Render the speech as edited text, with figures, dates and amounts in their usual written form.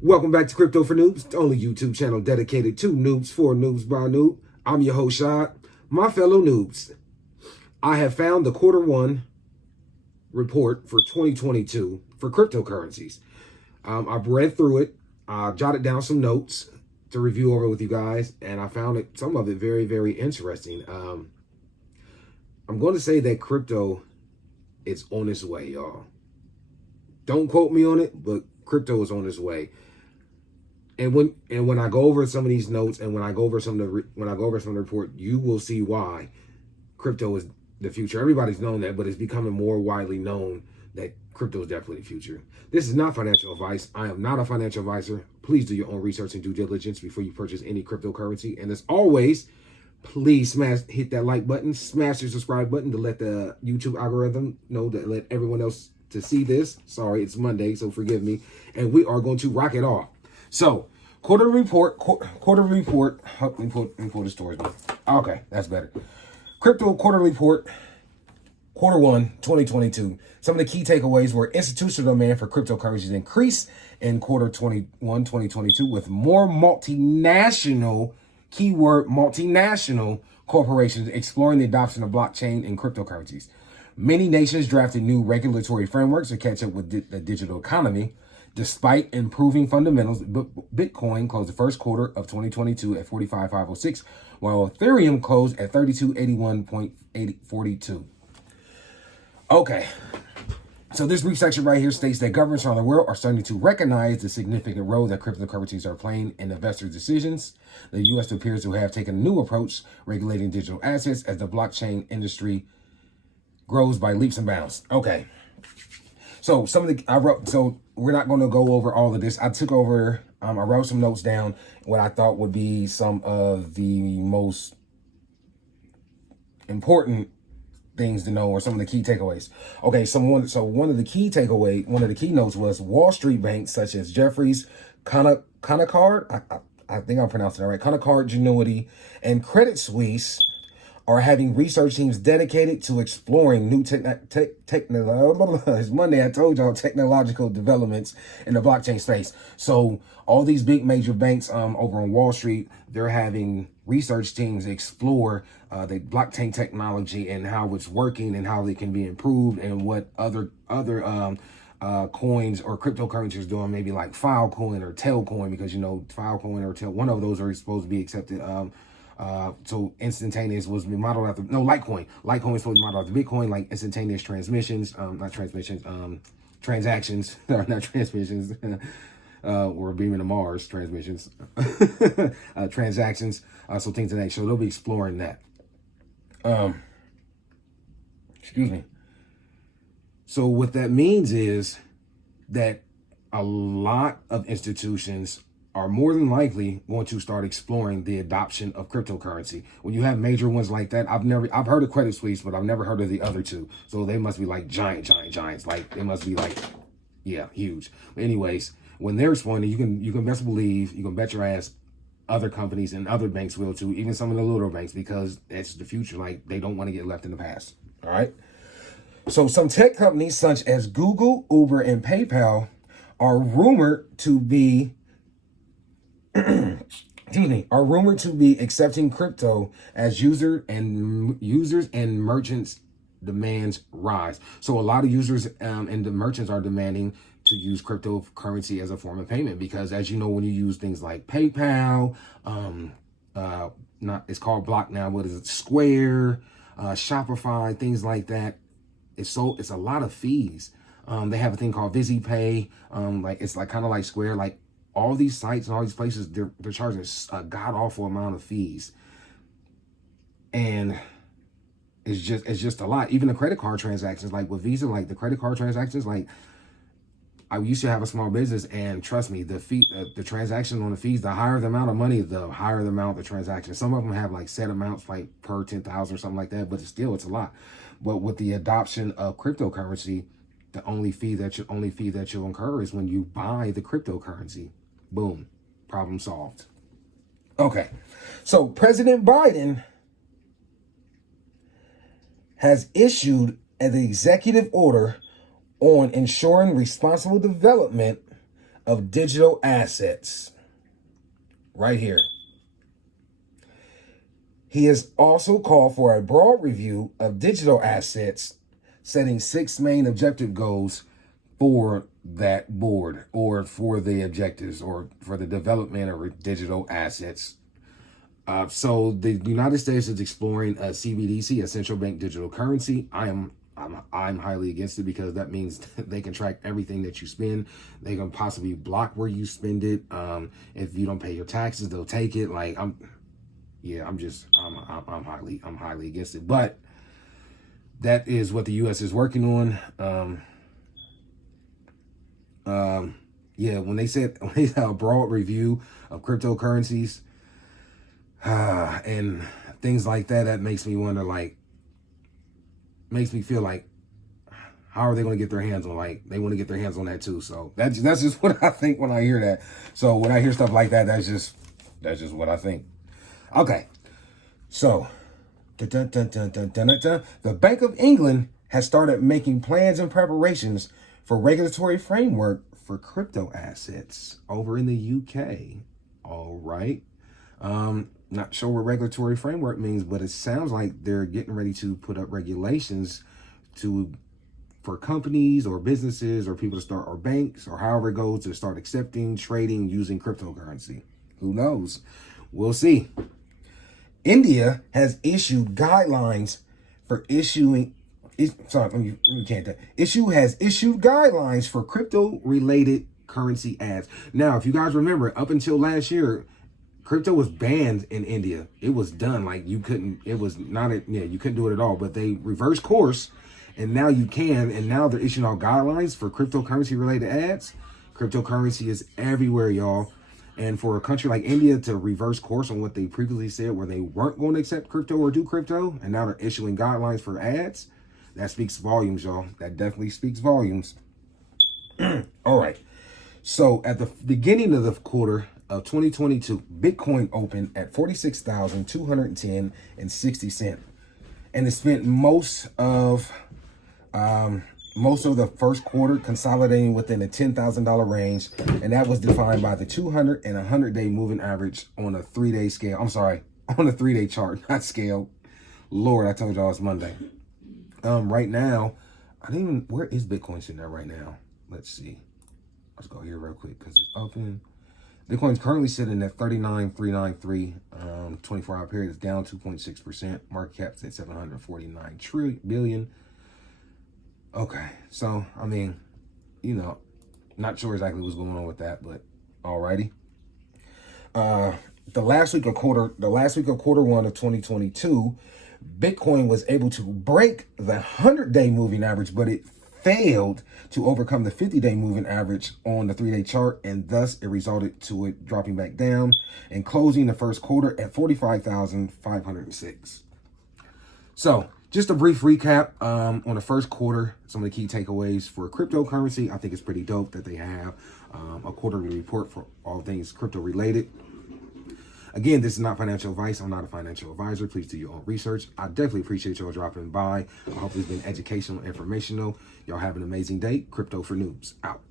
Welcome back to Crypto for Noobs, the only YouTube channel dedicated to noobs for noobs by noob. I'm your host, Shad. My fellow noobs, I have found the Q1 report for 2022 for cryptocurrencies. I've read through it. I jotted down some notes to review over with you guys, and I found some of it very, very interesting. I'm going to say that crypto is on its way, y'all. Don't quote me on it, but crypto is on its way. And when I go over some of these notes, and when I go over some of the report, you will see why crypto is the future. Everybody's known that, but it's becoming more widely known that crypto is definitely the future. This is not financial advice. I am not a financial advisor. Please do your own research and due diligence before you purchase any cryptocurrency. And as always, please hit that like button, smash the subscribe button to let the YouTube algorithm know, to let everyone else to see this. Sorry, it's Monday, so forgive me. And we are going to rock it off. So, quarterly report. Let me pull the stories. Okay, that's better. Crypto quarterly report, Q1 2022. Some of the key takeaways were institutional demand for cryptocurrencies increased in Q1 2022 with more multinational, keyword multinational corporations exploring the adoption of blockchain and cryptocurrencies. Many nations drafted new regulatory frameworks to catch up with the digital economy. Despite improving fundamentals, Bitcoin closed the first quarter of 2022 at 45,506, while Ethereum closed at 3281.842. Okay, so this brief section right here states that governments around the world are starting to recognize the significant role that cryptocurrencies are playing in investor decisions. The U.S. appears to have taken a new approach regulating digital assets as the blockchain industry grows by leaps and bounds. Okay. So we're not going to go over all of this. I wrote some notes down, what I thought would be some of the most important things to know, or some of the key takeaways. Okay, one of the key notes was Wall Street banks such as Jefferies, Canaccord, I think I'm pronouncing that right, Canaccord, Genuity, and Credit Suisse are having research teams dedicated to exploring new it's Monday, I told y'all, technological developments in the blockchain space. So all these big major banks over on Wall Street, they're having research teams explore the blockchain technology and how it's working and how they can be improved, and what other coins or cryptocurrencies doing, maybe like Filecoin or Tailcoin, because Filecoin or Tail, one of those are supposed to be accepted. So instantaneous was modeled after, Litecoin. Litecoin is supposed to be modeled after Bitcoin, like instantaneous transmissions, transactions, not transmissions, or beaming to Mars transmissions, transactions, so things of that. So they'll be exploring that. Excuse me. So what that means is that a lot of institutions are more than likely going to start exploring the adoption of cryptocurrency. When you have major ones like that, I've heard of Credit Suisse, but I've never heard of the other two. So they must be like giants. Like they must be like, yeah, huge. But anyways, when they're exploring, you can best believe, you can bet your ass other companies and other banks will too, even some of the little banks, because it's the future. Like, they don't want to get left in the past. All right. So some tech companies such as Google, Uber, and PayPal are rumored to be accepting crypto as users and merchants demands rise. So a lot of users and the merchants are demanding to use cryptocurrency as a form of payment, because as you know, when you use things like PayPal, it's called Block now, what is it, Square, Shopify, things like that, it's a lot of fees. They have a thing called VisiPay, it's like kind of like Square, like all these sites and all these places, they're charging a god-awful amount of fees. And it's just a lot. Even the credit card transactions, like with Visa, like the credit card transactions, like I used to have a small business, and trust me, the fee, the transaction on the fees, the higher the amount of money, the higher the amount of the transaction. Some of them have like set amounts, like per 10,000 or something like that, but it's a lot. But with the adoption of cryptocurrency, the only fee that you'll incur is when you buy the cryptocurrency. Boom, problem solved. Okay, so President Biden has issued an executive order on ensuring responsible development of digital assets. Right here. He has also called for a broad review of digital assets, setting 6 main objective goals for that board, or for the objectives, or for the development of digital assets. So the United States is exploring a CBDC, a central bank digital currency. I'm highly against it, because that means they can track everything that you spend. They can possibly block where you spend it. If you don't pay your taxes, they'll take it. Like I'm highly against it. But that is what the U.S. is working on. When they said a broad review of cryptocurrencies and things like that, that makes me wonder, makes me feel like, how are they going to get their hands on, they want to get their hands on that too. So that's just what I think when I hear that. So when I hear stuff like that, that's just what I think. Okay. So the Bank of England has started making plans and preparations for regulatory framework for crypto assets over in the UK. All right. Not sure what regulatory framework means, but it sounds like they're getting ready to put up regulations for companies or businesses or people to start, or banks, or however it goes, to start accepting, trading, using cryptocurrency. Who knows? We'll see. India has issued guidelines for issuing. Issue has issued guidelines for crypto-related currency ads. Now, if you guys remember, up until last year, crypto was banned in India. It was done. You couldn't do it at all. But they reversed course, and now you can. And now they're issuing out guidelines for cryptocurrency-related ads. Cryptocurrency is everywhere, y'all. And for a country like India to reverse course on what they previously said, where they weren't going to accept crypto or do crypto, and now they're issuing guidelines for ads, that speaks volumes, y'all. That definitely speaks volumes. All right. So at the beginning of the quarter of 2022, Bitcoin opened at 46,210.60, and it spent most of the first quarter consolidating within a $10,000 range, and that was defined by the 200 and 100-day moving average on a 3-day scale. I'm sorry, on a 3-day chart, not scale. Lord, I told y'all it's Monday. Right now, where is Bitcoin sitting at right now? Let's see. Let's go here real quick, because it's open. Bitcoin's currently sitting at 39,393. 24-hour period is down 2.6%. Market cap's at 749 billion. Okay, so not sure exactly what's going on with that, but alrighty. The last week of quarter one of 2022, Bitcoin was able to break the 100-day moving average, but it failed to overcome the 50-day moving average on the 3-day chart, and thus it resulted to it dropping back down and closing the first quarter at 45,506. So just a brief recap on the first quarter, some of the key takeaways for cryptocurrency. I think it's pretty dope that they have a quarterly report for all things crypto related. Again, this is not financial advice. I'm not a financial advisor. Please do your own research. I definitely appreciate y'all dropping by. I hope it's been educational, informational. Y'all have an amazing day. Crypto for Noobs, out.